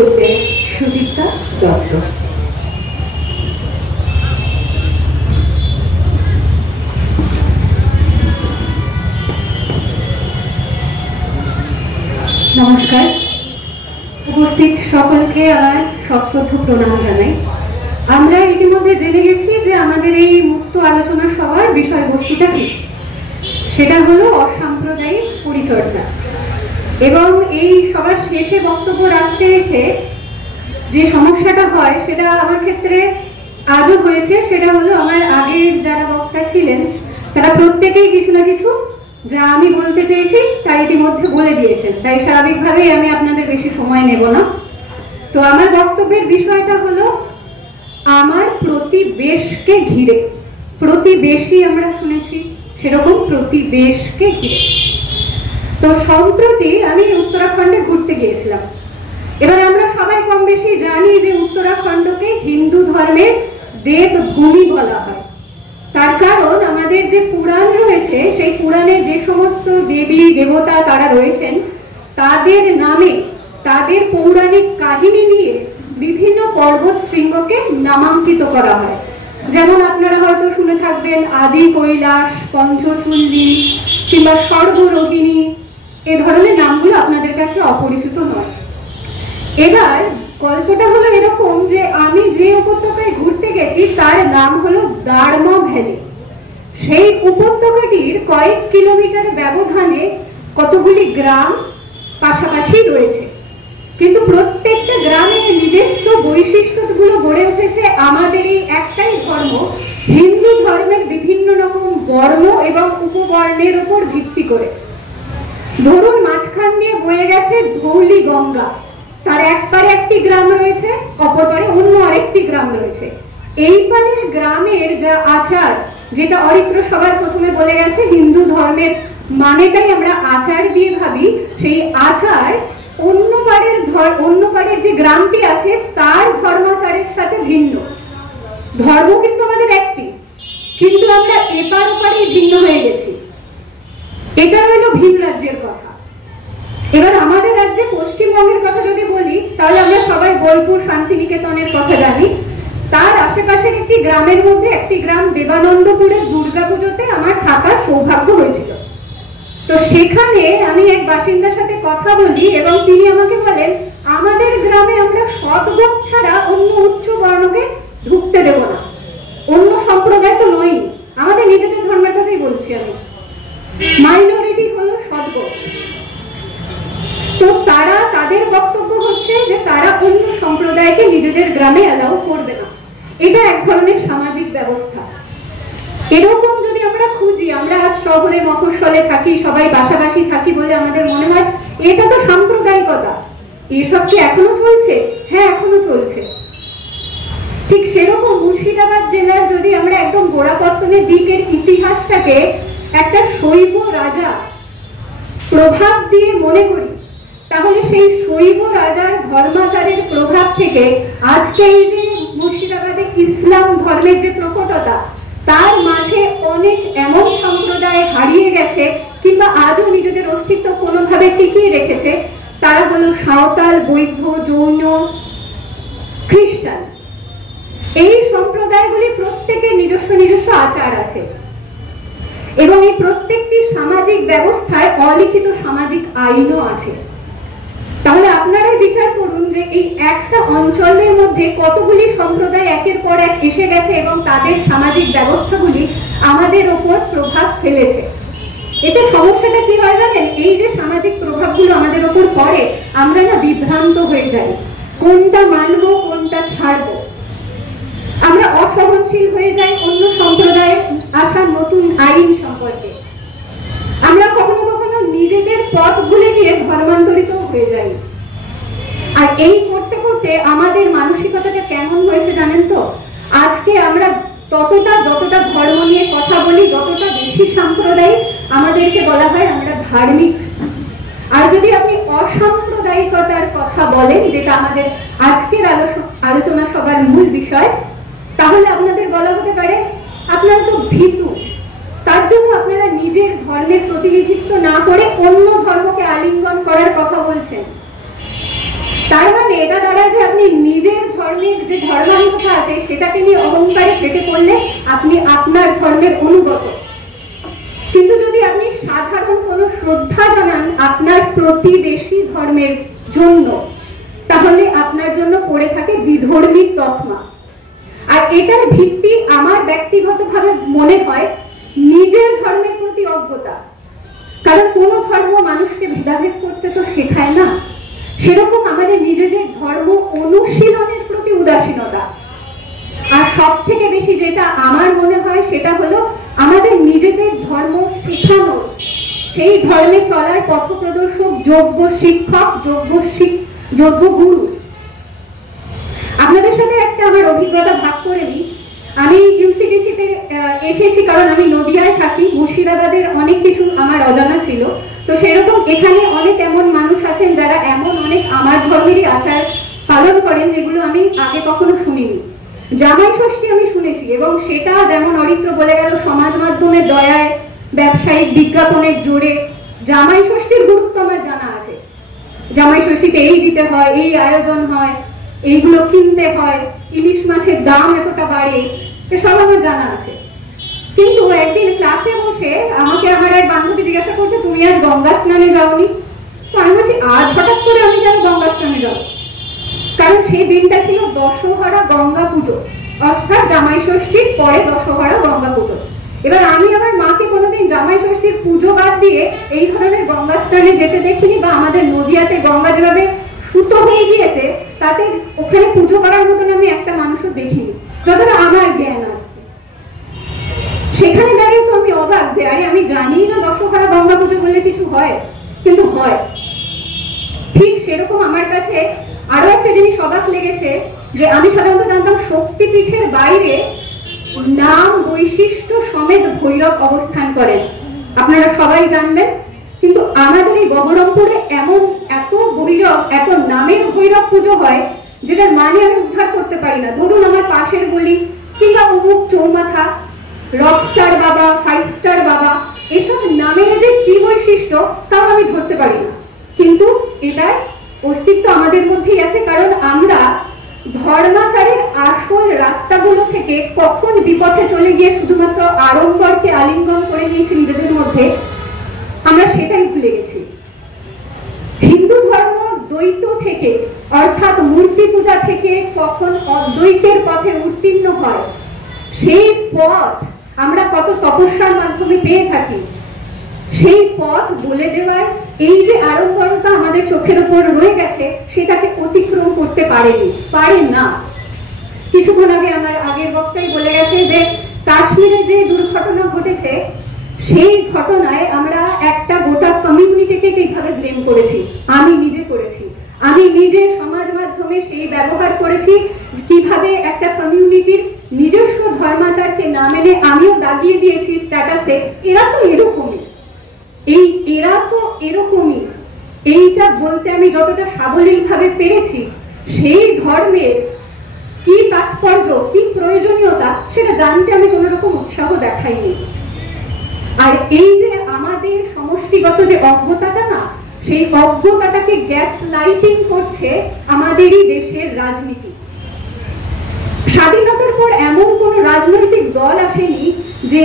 করবেন সুদীপ্তা দত্ত। নমস্কার, উপস্থিত সকলকে আমার সশ্রদ্ধ প্রণাম জানাই। আমরা ইতিমধ্যে জেনে গেছি যে আমাদের এই মুক্ত আলোচনা সভার বিষয়বস্তুটা কি। সেটা হলো অসাম্প্রদায়িক পরিচর্যা। এবং এই সবার শেষে বক্তব্য রাখতে এসে যে সমস্যাটা হয় সেটা আমার ক্ষেত্রে আজও হয়েছে। সেটা হলো আমার আগের যারা বক্তা ছিলেন তারা প্রত্যেকেই কিছু না কিছু যা আমি বলতে চেয়েছি তা ইতিমধ্যে বলে দিয়েছেন, তাই স্বাভাবিকভাবেই আমি আপনাদের বেশি সময় নেব না। তো আমার বক্তব্যের বিষয়টা হলো আমার প্রতিবেশকে ঘিরে। প্রতিবেশী আমরা শুনেছি, সেরকম প্রতিবেশকে ঘিরে। তো সম্প্রতি আমি উত্তরাখণ্ডে ঘুরতে গিয়েছিলাম। এবার আমরা সবাই কম বেশি জানি যে উত্তরাখণ্ডকে হিন্দু ধর্মের দেবভূমি বলা হয়। তার কারণ আমাদের যে পুরাণ রয়েছে সেই পুরাণে যে সমস্ত দেবী দেবতা তারা রয়েছেন তাদের নামে, তাদের পৌরাণিক কাহিনী নিয়ে বিভিন্ন পর্বত শৃঙ্গকে নামাঙ্কিত করা হয়। যেমন আপনারা হয়তো শুনে থাকবেন আদি কৈলাস, পঞ্চচূল্লী কিংবা স্বর্গরোহিণী, এ ধরনের নামগুলো আপনাদের কাছে অপরিচিত নয়। এবার গল্পটা হলো এরকম যে আমি যে উপত্যকায় ঘুরতে গেছি তার নাম হলো দার্মা ভ্যালি। সেই উপত্যকাটির কয়েক কিলোমিটার ব্যবধানে কতগুলি গ্রাম পাশাপাশি রয়েছে, কিন্তু প্রত্যেকটা গ্রামের নিজস্ব বৈশিষ্ট্যগুলো গড়ে উঠেছে আমাদের এই একটাই ধর্ম, হিন্দু ধর্মের বিভিন্ন রকম বর্ণ এবং উপবর্ণের উপর ভিত্তি করে। ধরুন মাঝখান দিয়ে বয়ে গেছে ধৌলি গঙ্গা, তার এক পারে একটি গ্রাম রয়েছে, অপর পারে অন্য আরেকটি গ্রাম রয়েছে। এই পারের গ্রামের যা আচার, যেটা অরিত্র সবার প্রথমে বলে গেছে, হিন্দু ধর্মের মানেটাই আমরা আচার দিয়ে ভাবি, সেই আচার অন্য পারের যে গ্রামটি আছে তার ধর্মাচারের সাথে ভিন্ন। ধর্ম কিন্তু আমাদের একটি, কিন্তু আমরা এপার ওপারেই ভিন্ন হয়ে গেছি। এটা হলো ভিন রাজ্যের কথা। এবার আমাদের রাজ্যে পশ্চিমবঙ্গের কথা যদি বলি তাহলে আমরা সবাই বোলপুর শান্তিনিকেতনের কথা জানি। তার আশেপাশের একটি গ্রামের মধ্যে একটি গ্রাম দেবানন্দপুরের দুর্গাপুজোতে আমার থাকার সৌভাগ্য হয়েছিল। তো সেখানে আমি এক বাসিন্দার সাথে কথা বলি এবং তিনি আমাকে বলেন আমাদের গ্রামে আমরা সৎগোপ ছাড়া অন্য উচ্চ বর্ণকে ঢুকতে দেব না। অন্য সম্প্রদায় তো নই, আমাদের নিজেদের ধর্মের কথাই বলছি আমি। মাইনরিটি হলো সৎগোপ। তো তাদের বক্তব্য হচ্ছে যে তারা অন্য সম্প্রদায়কে নিজেদের গ্রামে অ্যালাউ করবে না। এটা এক ধরনের সামাজিক ব্যবস্থা। এরকম যদি আমরা খুঁজি, আমরা আজ শহরে মফস্বলে থাকি, সবাই পাশাপাশি থাকি বলে আমাদের মনে হয় এটা তো সাম্প্রদায়িকতা। এসব কি এখনো চলছে? হ্যাঁ, এখনো চলছে। ঠিক সেরকম মুর্শিদাবাদ জেলার যদি আমরা একদম গোড়াপত্তনের দিকের ইতিহাসটাকে একটা শৈব রাজা প্রভাব দিয়ে মনে করি, তাহলে সেই শৈব রাজার ধর্মাচারের প্রভাব থেকে আজকে এই যে মুর্শিদাবাদে ইসলাম ধর্মের যে প্রকটতা, তার মাঝে অনেক এমন সম্প্রদায় হারিয়ে গেছে কিংবা আজও নিজেদের অস্তিত্ব কোনোভাবে টিকিয়ে রেখেছে। তারা হলো সাঁওতাল, বৈদ্য, জৈন, খ্রিস্টান। এই সম্প্রদায়গুলি প্রত্যেকের নিজস্ব নিজস্ব আচার আছে এবং এই প্রত্যেকটি সামাজিক ব্যবস্থায় অলিখিত সামাজিক আইনও আছে। তাহলে আপনারাই বিচার করুন যে এই একটা অঞ্চলের মধ্যে কতগুলি সম্প্রদায় একের পর এক এসে গেছে এবং তাদের সামাজিক ব্যবস্থাগুলি আমাদের ওপর প্রভাব ফেলেছে। এতে সমস্যাটা কি হয় জানেন? এই যে সামাজিক প্রভাবগুলো আমাদের ওপর পড়ে, আমরা না বিভ্রান্ত হয়ে যাই, কোনটা মানবো কোনটা ছাড়বো। আমরা অসহনশীল হয়ে যাই অন্য সম্প্রদায়ের আসা নতুন আইন সম্পর্কে। আমরা কখনো কখনো নিজেদের পথ ভুলে গিয়ে ধর্মান্তরিত হয়ে যাই। আর এই করতে করতে আমাদের মানসিকতাটা কেমন হয়েছে জানেন তো? আজকে আমরা যতটা ধর্ম নিয়ে কথা বলি, যতটা বেশি সাম্প্রদায়িক, আমাদেরকে বলা হয় আমরা ধার্মিক। আর যদি আপনি অসাম্প্রদায়িকতার কথা বলেন, যেটা আমাদের আজকের আলোচনা সবার মূল বিষয়, তাহলে আপনাদের বলা হতে পারে আপনারা তো ভীতু। তার জন্য আপনারা নিজের ধর্মের প্রতিনিধিত্ব না করে অন্য ধর্মকে আলিঙ্গন করার কথা বলছেন। তার মানে এটা দাঁড়ায় যে আপনি নিজের ধর্মের যে ধর্মান্ধতা আছে সেটাকে নিয়ে অহংকারে ফেটে পড়লে আপনি আপনার ধর্মের অনুগত। কিন্তু যদি আপনি সাধারণ কোনো শ্রদ্ধা জানান আপনার প্রতিবেশী ধর্মের জন্য, তাহলে আপনার জন্য পড়ে থাকে বিধর্মী তকমা। আর এটার ভিত্তি আমার ব্যক্তিগতভাবে মনে হয় নিজের ধর্মের প্রতি অজ্ঞতা। কারণ কোনো ধর্ম মানুষকে ভেদাভেদ করতে তো শেখায় না, সেরকম আমাদের নিজেদের ধর্ম অনুশীলনের প্রতি উদাসীনতা। আর সব থেকে বেশি যেটা আমার মনে হয় সেটা হলো আমাদের নিজেদের ধর্ম শেখানোর, সেই ধর্মে চলার পথপ্রদর্শক যোগ্য শিক্ষক, যোগ্য গুরু। আপনাদের সাথে একটা আমার অভিজ্ঞতা ভাগ করে নিই। আমি ইউসিডিসি তে এসেছি কারণ আমি নদিয়ায় থাকি, মুর্শিদাবাদের অনেক কিছু আমার অজানা ছিল। তো সেরকম এখানে অনেক এমন মানুষ আছেন যারা এমন অনেক আমার ধর্মেরই আচার পালন করেন যেগুলো আমি আগে কখনো শুনিনি। জামাই ষষ্ঠী আমি শুনেছি, এবং সেটা যেমন অরিত্র বলে গেল সমাজ মাধ্যমে দয়ায় ব্যবসায়িক বিজ্ঞাপনের জোরে, জামাই ষষ্ঠীর গুরুত্ব আমার জানা আছে। জামাই ষষ্ঠীতে এই দিতে হয়, এই আয়োজন হয়, এইগুলো কিনতে হয়, ইলিশ মাছের দাম এতটা বাড়ে, এসব আমার জানা আছে। কিন্তু একদিন ক্লাসে বসে আমাকে আমার এক বান্ধবী জিজ্ঞাসা করছে, তুমি আজ গঙ্গা স্নানে যাওনি? তো আমি বলছি, আজ হঠাৎ করে আমি কেন গঙ্গা স্নানে যাবো? কারণ সেই দিনটা ছিল দশহরা গঙ্গা পুজো, অর্থাৎ জামাই ষষ্ঠীর পরে দশহরা গঙ্গা পুজো। এবার আমি আমার মাকে কোনোদিন জামাই ষষ্ঠীর পুজো বাদ দিয়ে এই ধরনের গঙ্গা স্নানে যেতে দেখিনি, বা আমাদের নদিয়াতে গঙ্গা যেভাবে সুতো হয়ে গিয়েছে তাতে ওখানে পুজো করার মতন আমি একটা মানুষও দেখিনি, যতটা আমার জ্ঞান আছে। সেখানে দাঁড়িয়ে তো আমি অবাক যে আরে আমি জানি না দশহরা গঙ্গা পুজো বলে কিছু হয়, কিন্তু হয়। ঠিক সেরকম আমার কাছে আরো একটা জিনিস অবাক লেগেছে, যে আমি সাধারণত জানতাম শক্তিপীঠের বাইরে নাম বৈশিষ্ট্য সমেত ভৈরব অবস্থান করেন, আপনারা সবাই জানবেন। কিন্তু আমাদের এই বহরমপুরে এমন এত ভৈরব, এত নামের ভৈরব পুজো হয় যেটার মানে আমি উদ্ধার করতে পারি না। ধরুন আমার পাশের গলি কিংবা অমুক চৌমাথা, রকস্টার বাবা, 5 স্টার বাবা, এসব নামের যে কি বৈশিষ্ট্য তাও আমি ধরতে পারি না। কিন্তু এটার অস্তিত্ব আমাদের মধ্যেই আছে, কারণ আমরা ধর্মাচারের আসল রাস্তাগুলো থেকে কখন বিপথে চলে গিয়ে শুধুমাত্র আড়ম্বরকে আলিঙ্গন করে নিয়েছি নিজেদের মধ্যে, আমরা সেটাই ভুলে গেছি। হিন্দু ধর্ম দ্বৈত থেকে, অর্থাৎ মূর্তি পূজা থেকে কখন অদ্বৈতের পথে উত্তীর্ণ হয়, সেই পথ আমরা কত তপস্যার মাধ্যমে পেয়ে থাকি। সেই পথ বলে দেওয়ার এই যে আড়ম্বরতা আমাদের চোখের উপর রয়ে গেছে, সেটাকে অতিক্রম করতে পারে না। কিছুক্ষণ আগে আমার আগের বক্তাই বলে গেছে যে কাশ্মীরে যে দুর্ঘটনা ঘটেছে, সেই ঘটনায় আমরা একটা গোটা কমিউনিটিকে কিভাবে ব্লেম করেছি, আমি নিজে করেছি। আমি নিজে সমাজ মাধ্যমে সেই ব্যবহার করেছি, কিভাবে একটা কমিউনিটির নিজস্ব ধর্মাচারকে না মেনে আমিও দাগিয়ে দিয়েছি স্ট্যাটাসে, এরা তো এরকমই, এরা তো এরকমই। এইটা বলতে আমি যতটা সাবলীল ভাবে পেরেছি, সেই ধর্মের কি তাৎপর্য, কি প্রয়োজনীয়তা সেটা জানতে আমি কোন রকম উৎসাহ দেখাইনি। আর এই যে আমাদের সমষ্টিগত যে অজ্ঞতাটা না, সেই অজ্ঞতাটাকে গ্যাস লাইটিং করছে আমাদেরই দেশের রাজনীতি। স্বাধীনতার পর এমন কোন রাজনৈতিক দল আসেনি যে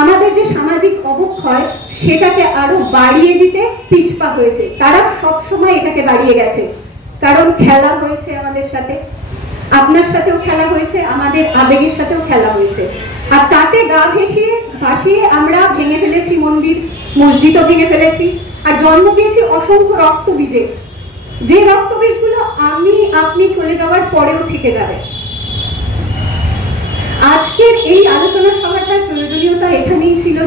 আমাদের যে সামাজিক অবক্ষয় সেটাকে আরো বাড়িয়ে দিতে পিছপা হয়েছে। তারা সবসময় এটাকে বাড়িয়ে গেছে, কারণ খেলা হয়েছে আমাদের সাথে, আপনার সাথেও খেলা হয়েছে, আমাদের আবেগের সাথেও খেলা হয়েছে। আর তাতে গা ভাসিয়ে আমরা ভেঙে ফেলেছি মন্দির, মসজিদও ভেঙে ফেলেছি, আর জন্ম দিয়েছি অসংখ্য রক্তবীজে, যে রক্তবীজগুলো আমি আপনি চলে যাওয়ার পরেও থেকে যাবে। আজকের এই আলোচনা সভাটার প্রয়োজনীয়তা এখানেই ছিল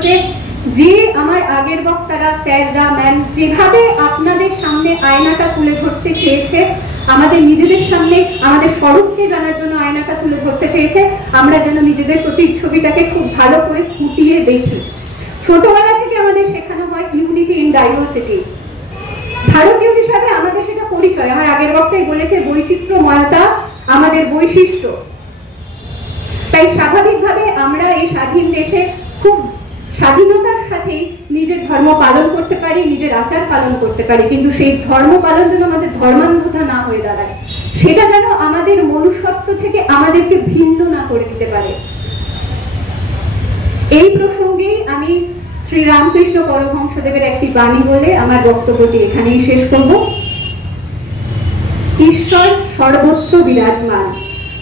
যে আমার আগের বক্তারা, স্যাররা, ম্যাম যেভাবে আপনাদের সামনে আয়নাটা তুলে ধরতে চেয়েছে, আমাদের নিজেদের সামনে আমাদের স্বরূপকে জানার জন্য আয়নাটা তুলে ধরতে চেয়েছে, আমরা যেন নিজেদের প্রতিচ্ছবিটাকে খুব ভালো করে ফুটিয়ে দেখি। ছোটবেলা থেকে আমাদের শেখানো হয় ইউনিটি ইন ডাইভার্সিটি। ভারতীয় হিসাবে আমাদের সেটা পরিচয়। আমার আগের বক্তাই বলেছে বৈচিত্র্যময়তা আমাদের বৈশিষ্ট্য। তাই স্বাভাবিকভাবে আমরা এই স্বাধীন দেশে খুব স্বাধীনতার সাথে নিজের ধর্ম পালন করতে পারি, নিজের আচার পালন করতে পারি, কিন্তু সেই ধর্ম পালন যেন আমাদের ধর্মান্ধতা না হয়ে দাঁড়ায়, সেটা যেন আমাদের মনুষ্যত্ব থেকে আমাদেরকে ভিন্ন না করে দিতে পারে। এই প্রসঙ্গে আমি শ্রী রামকৃষ্ণ পরমহংসদেবের একটি বাণী বলে আমার বক্তব্যটি এখানেই শেষ করব। ঈশ্বর সর্বত্র বিরাজমান,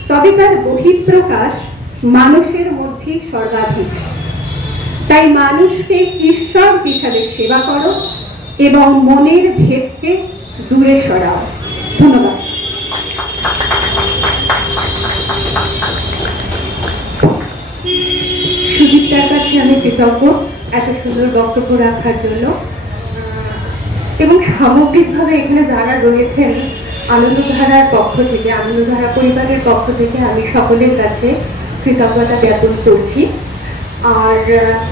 তবে তার বহিঃপ্রকাশ মানুষের মধ্যে সর্বাধিক। তাই মানুষকে ঈশ্বর হিসাবে সেবা করো এবং মনের ভেদকে দূরে সরাও। ধন্যবাদ। সুদীপ্তার কাছে আমি কৃতজ্ঞ এত সুন্দর বক্তব্য রাখার জন্য, এবং সামগ্রিকভাবে এখানে যারা রয়েছেন আনন্দধারার পক্ষ থেকে, আনন্দধারা পরিবারের পক্ষ থেকে আমি সকলের কাছে কৃতজ্ঞতা জ্ঞাপন করছি। আর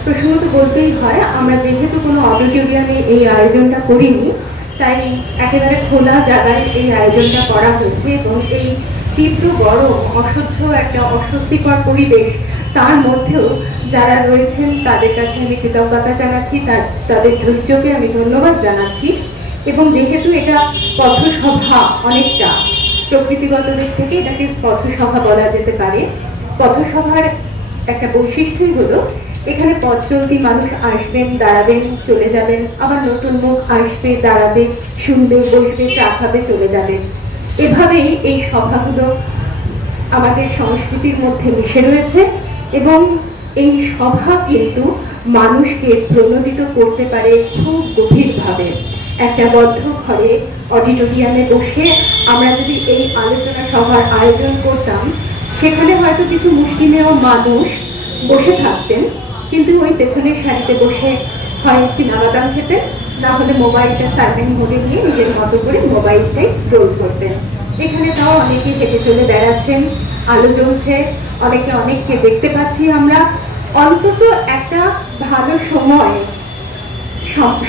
প্রসঙ্গত বলতেই হয়, আমরা যেহেতু কোনো অডিটোরিয়ামে এই আয়োজনটা করিনি, তাই একেবারে খোলা জায়গায় এই আয়োজনটা করা হয়েছে, এবং এই তীব্র গরম, অসহ্য একটা অস্বস্তিকর পরিবেশ, তার মধ্যেও যারা রয়েছেন তাদের কাছে আমি কৃতজ্ঞতা জানাচ্ছি, তাদের ধৈর্যকে আমি ধন্যবাদ জানাচ্ছি। এবং যেহেতু এটা পথসভা, অনেকটা প্রকৃতিগত দিক থেকে এটাকে পথসভা বলা যেতে পারে। পথসভার একটা বৈশিষ্ট্যই হলো এখানে পথ চলতি মানুষ আসবেন, দাঁড়াবেন, চলে যাবেন, আবার নতুন মুখ আসবে, দাঁড়াবে, শুনবে, বসবে, চা খাবে, চলে যাবে। এভাবেই এই সভাগুলো আমাদের সংস্কৃতির মধ্যে মিশে রয়েছে, এবং এই সভা কিন্তু মানুষকে প্রণোদিত করতে পারে খুব গভীরভাবে। একটা বদ্ধ ঘরে অডিটোরিয়ামে বসে আমরা যদি এই আলোচনা সভার আয়োজন করতাম, সেখানে হয়তো কিছু মুষ্টিমেয় মানুষ বসে থাকতেন, কিন্তু ওই পেছনের সারিতে বসে হয় চীনাবাদাম খেতেন, না হলে মোবাইলটা সাইলেন্ট মোডে নিয়ে নিজের মতো করে মোবাইলটাই স্ক্রোল করতেন। এখানে তাও অনেকে হেঁটে চলে বেড়াচ্ছেন, আলো জ্বলছে, অনেকে অনেককে দেখতে পাচ্ছি আমরা। অন্তত একটা ভালো সময়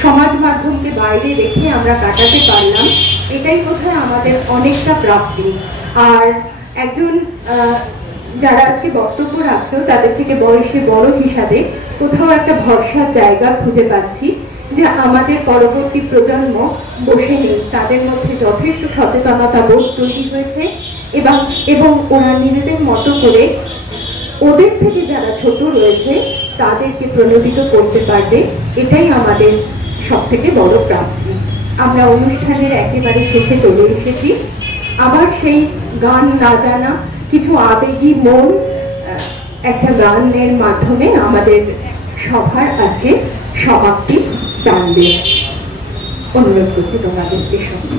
সমাজ মাধ্যমকে বাইরে রেখে আমরা কাটাতে পারলাম, এটাই বোধহয় আমাদের অনেকটা প্রাপ্তি। আর একজন যারা আজকে বক্তব্য রাখতো তাদের থেকে বয়সে বড় হিসাবে কোথাও একটা ভরসার জায়গা খুঁজে পাচ্ছি, যে আমাদের পরবর্তী প্রজন্ম বসে নেই, তাদের মধ্যে যথেষ্ট সচেতনতা বোধ তৈরি হয়েছে, এবং ওরা নিজেদের মতো করে ওদের থেকে যারা ছোট রয়েছে তাদেরকে প্রণোদিত করতে পারবে। এটাই আমাদের সব থেকে বড় প্রাপ্তি। আমরা অনুষ্ঠানের একেবারে শেষে চলে এসেছি। আবার সেই গান না জানা কিছু আবেগী মন একটা গানের মাধ্যমে আমাদের সভার আজকে সমাপ্তি টানবে। অনুরোধ করছি তোমাদেরকে সঙ্গে।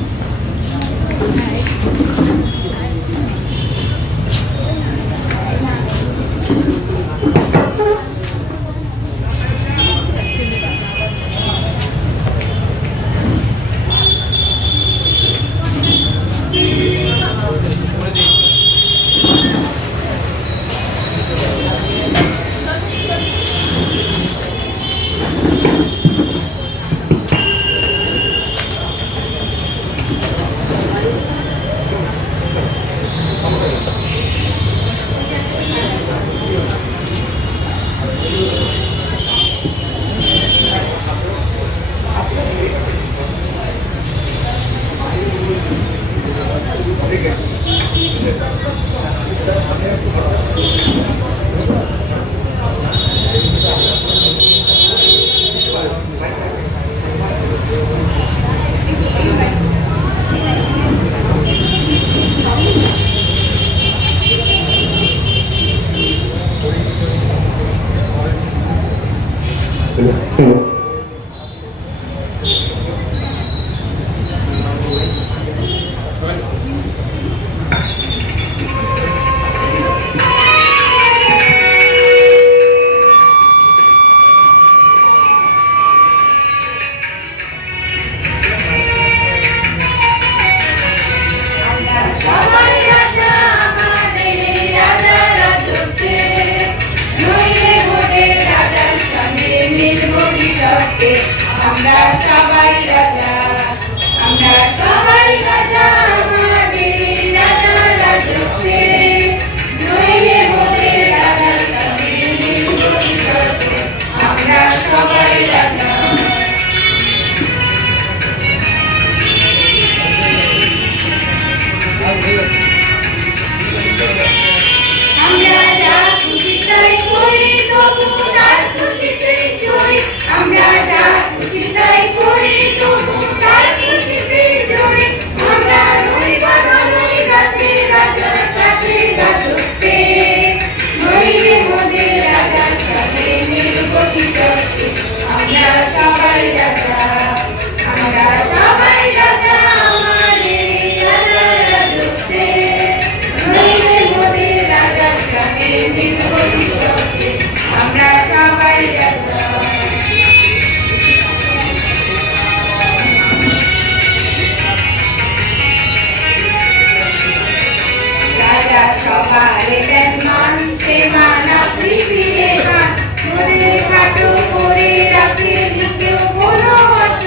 মিলব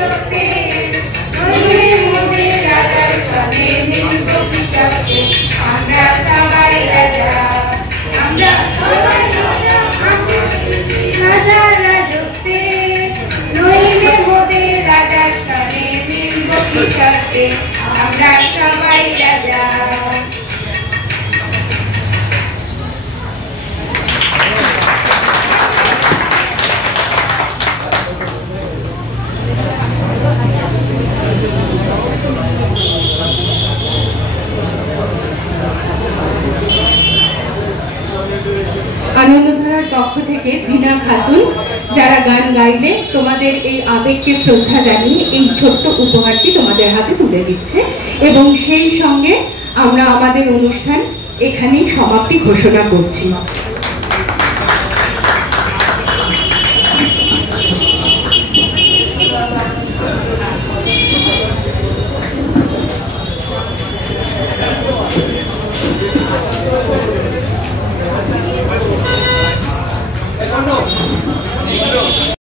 রাজত্বে, নইলে মোদের রাজার সনে মিলব কি শব্দে। আমরা সবাই রাজা, আমরা সবাই রাজা, রাজার রাজত্বে, নইলে মোদের রাজার সনে মিলব কি শব্দে। আমরা সবাই রাজা। আনন্দধারার পক্ষ থেকে জিনা খাতুন, যারা গান গাইলে তোমাদের এই আবেগকে শ্রদ্ধা জানিয়ে এই ছোট্ট উপহারটি তোমাদের হাতে তুলে দিচ্ছে, এবং সেই সঙ্গে আমরা আমাদের অনুষ্ঠান এখানেই সমাপ্তি ঘোষণা করছি।